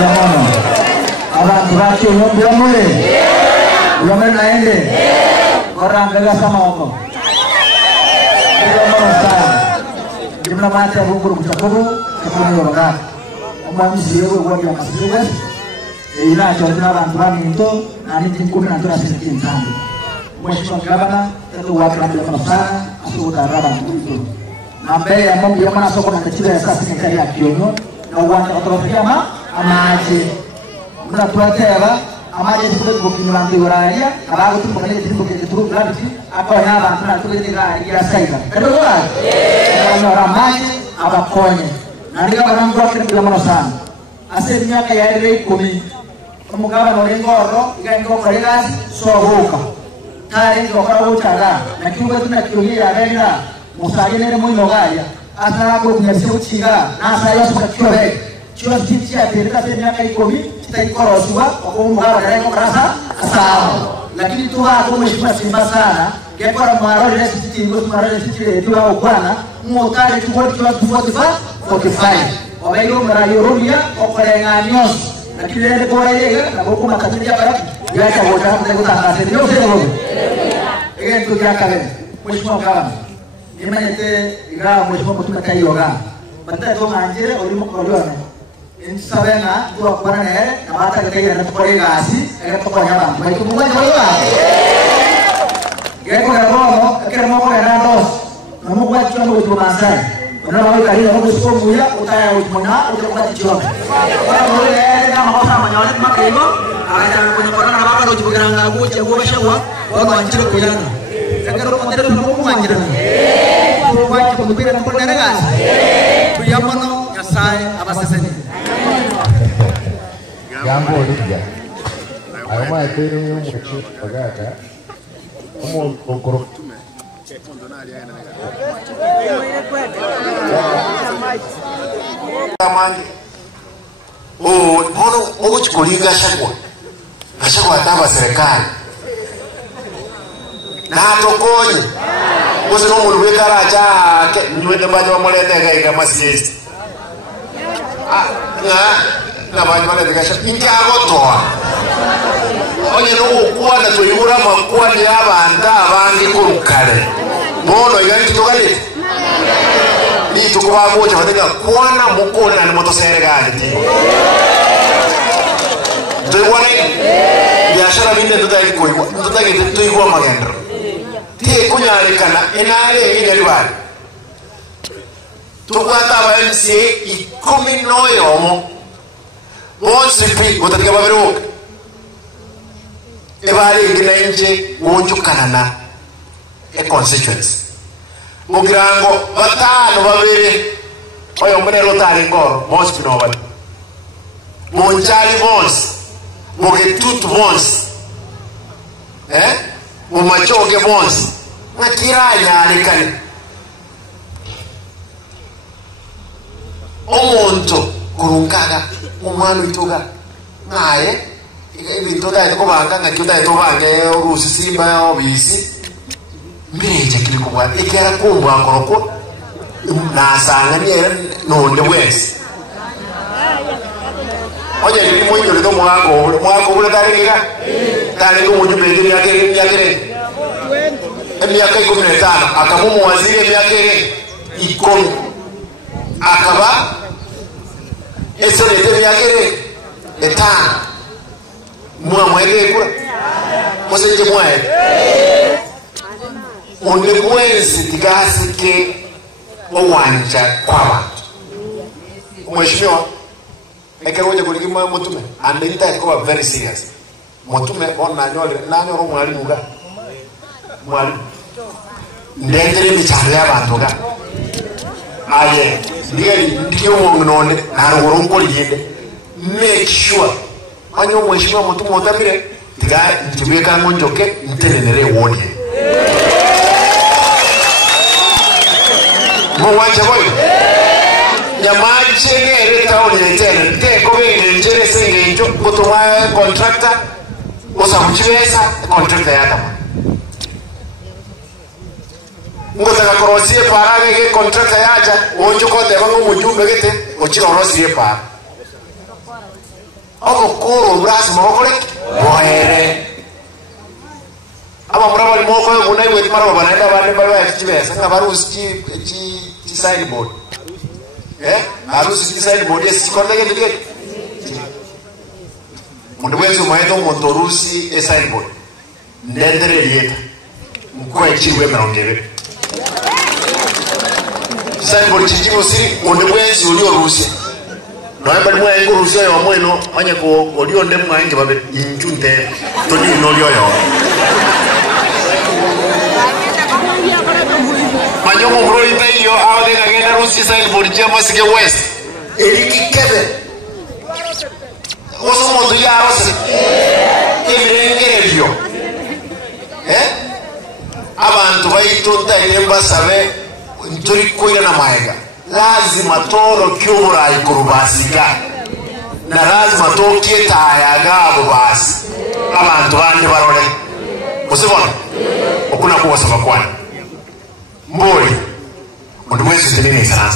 Yamono. Abantu baki ngombe mwe. Yome naende. Orang gaga sama oko. Yamono sana. Jumlah mati abu guru kucakubu ketemu orang. Omong zero wadi yang masih juga. Ila jodna orang itu nani tingkun nanti rasa cinta. Mheshimiwa Gavana tatu watu ndio sana asuka raba itu. Nambe ya mambo ya mana soko na kachira ya sasa kikali ya kionyo na uwanja kutofia amaje. Mna tuatewa amaje siku kukinulangi uraya karago tu bakale siku kituru gladi apa ya bantu na tuliga ya saida. Ndio wa. Na amaje abakonye. Na ndiga banangu kwa kile mwana sana. Ase miaka ya 10 umugaba norengoro igango koregas sohuka. Kare ngokara utara na kiuga tunakiulia renda musagene mu inogaya asara ko kumese uchiga asa yosu kakiore chio titi ya tereka tena kai komi tutaikorosuwa kwa mugaba renda korasa asao lakini tu hapo mheshimiwa Simba sana gekora mwaro ile titi ngo mwaro ile titi ndio wa bwana motare tu kwa 45 wabayo marayorulia okolenga nyos lakini ile kwa ile na huko makatiria baraki ya cha wote kutangaza ndio sio igen tu kya kare mheshimiwa Gavana nimanyete iga mheshimiwa mutuma kayoga bata to manjire olimo kolwana insabena dua kwana ne na bata kaya na pore gasi ega to kwa nyama mai tu mwa nyama geko ya roho akira mo kwa na dos na mo kwa chama utu masai na wao kali na mo somo ya utaya utmona utakuwa tichwa kwa wale kama hasa manyole makego aja kwenye kona na baba ndio jibuganga kuche kubashawa wao anjiro kuyana Negara kontera tuh manjir, tuh wajib untuk beda tempat negara. Tuh yang mana nyasai apa seseni? Jambo dia. Ayo mah itu yang muncul bagai umum kokorom. Oh, chukuli gashakwa taba serikali. Na tokonye kuzi no muntu wekara cha nwende baje bamulete gaika masiyesi na baje bamulete gasha ingago toa onye no kuwa na tuyura makuwa ni abantu abangi kurukale bono igani kitokale ni tukuba moja badega kuana mukona ni motosere gaje tuwane biashara binde tutaki kuiwa tutaki tuiwa magendo tie kunyalikana enale ingine libali tukwata abaMCA 10 noyomo bonse pi utatika babiruka ebali ingine nje wonjukana na constituency mugirango batano babiri oyo mbere lotari ngoro bonse pinobali monjali bonse mugetutu bonse mumachoge bonse nakiranya alikani omuntu kurungaga umwana ituga naye ibintu daye ko banga ngakyudaye to bange urusi simba obisi mbeje kiri kubwa ikera kumbwa koroko nasanga nyera nonde wese oje ni mwenye ndo mwako ule taringira taringo mwenye bendeni yake miaka 15 akamumu waziri miaka 10 akaba eso de miaka 5 mwa mwele kula mosenje mwae onde mwenzi tigasi ke owanja kwa mheshimiwa ekeroje kuligima mutume and it is go very serious mutume ona nyoro mwalimu ga mwalimu ndendere micharo y'abantu ga aye ndiyo none naruguru nkoliende make sure anyo mheshimiwa mutume otabire tiga ntibeka ngonjoke ntenenere wodi mwaje boy nyamache ngere taoni yetene teko bene njere senge njo kutuma contractor osamuchibesa contractor yata ngoza kakorosie parage ke contractor yacha onjo kote bango mujumbe gete ochiro rosie pa obukuru lazima bakore bohere aba murabali moko bunaiwe maraba banaenda bane baba kibesa ngabarusi ki signboard harusi ki signboard esikonege ndige mundu wenzi umaeto montorusi e signboard ndendere yeta mkwe chiwe marongebe signboard chijibo siri mundu wenzi ulio rusi naemba mwe ngo rusi yo mweno manya ko olio ndemwa nge babe inchunte toni nolio yo manyomo bro itayo awade kagenda rusi signboard chama sike west eliki kebe oso moto ya arose ibirengero abantu bayitonda ilemba sabe nturi koira na maega lazima toro kyura ikurubasiga na lazima tokie tayaga abo basi abantu bandi barore usibona okuna kuwa sabakwani mbori mundu mwezi zinini sana